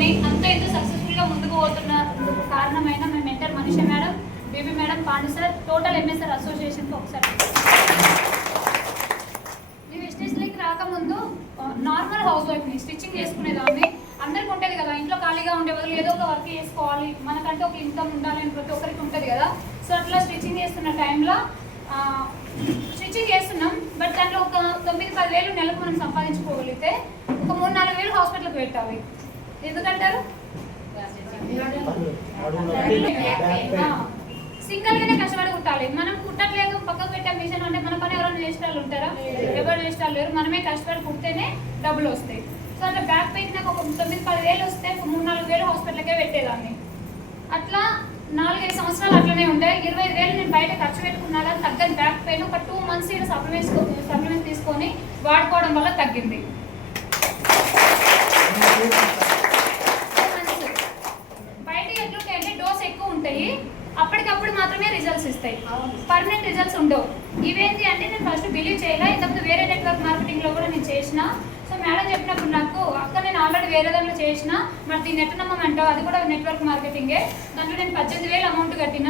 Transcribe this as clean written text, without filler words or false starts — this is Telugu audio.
తీసుకొని అంత ఇంత సక్సెస్ఫుల్గా ముందుకు పోతున్నందుకు కారణమైన మా mentor Manisha madam, BB madam, Pandu sir, total MSR అసోసియేషన్కి ఒకసారి. మేము ఎస్టేజ్లోకి రాకముందు నార్మల్ హౌస్ వైఫ్ని, స్టిచ్చింగ్ చేసుకునేదాన్ని. అందరికి ఉంటుంది కదా, ఇంట్లో ఖాళీగా ఉండే బదులు ఏదో ఒక వర్క్ చేసుకోవాలి, మనకంటే ఒక ఇన్కమ్ ఉండాలి అని ప్రతి ఒక్కరికి ఉంటుంది కదా. సో అట్లా స్టిచ్చింగ్ చేస్తున్న టైంలో స్టిచ్చింగ్ చేస్తున్నాం. బట్ దాంట్లో ఒక 9-10 వేలు నెలకు మనం సంపాదించుకోగలిగితే ఒక 3-4 వేలు హాస్పిటల్కి పెట్టాలి. ఎందుకంటారు? సింగిల్గానే కష్టపడి కుట్టాలి. మనం కుట్టట్లేదు, పక్కకు పెట్టే మిషన్ అంటే మన పని ఎవరైనా చేసే వాళ్ళు ఉంటారా? ఎవరు చేసే వాళ్ళు లేరు. మనమే కష్టపడి కుడితేనే డబ్బులు వస్తాయి. సో అంటే బ్యాక్ పెయిన్ నాకు ఒక 9-10 వేలు వస్తే ఒక 3-4 వేలు హాస్పిటల్కే పెట్టేదాన్ని. అట్లా 4-5 సంవత్సరాలు అట్లనే ఉండే. 25 వేలు నేను బయట ఖర్చు పెట్టుకున్నా కానీ తగ్గని బ్యాక్ పెయిన్. ఒక 2 మంత్స్ సప్లిమెంట్స్ తీసుకొని వాడుకోవడం వల్ల తగ్గింది. బయట ఎట్లుంటాయి అంటే డోస్ ఎక్కువ ఉంటాయి, అప్పటికప్పుడు మాత్రమే రిజల్ట్స్ ఇస్తాయి, పర్మనెంట్ రిజల్ట్స్ ఉండవు. ఇవేంటి అంటే నేను ఫస్ట్ బిలీవ్ చేయలే. ఇంతకుముందు వేరే నెట్వర్క్ మార్కెటింగ్లో కూడా నేను చేసిన. సో మేడం చెప్పినప్పుడు నాకు అక్క నేను ఆల్రెడీ వేరే దాంట్లో చేసిన, మరి దీన్ని ఎట్లా నమ్మమంటావు, అది కూడా నెట్వర్క్ మార్కెటింగే. దాంట్లో నేను 18,000 అమౌంట్ కట్టిన.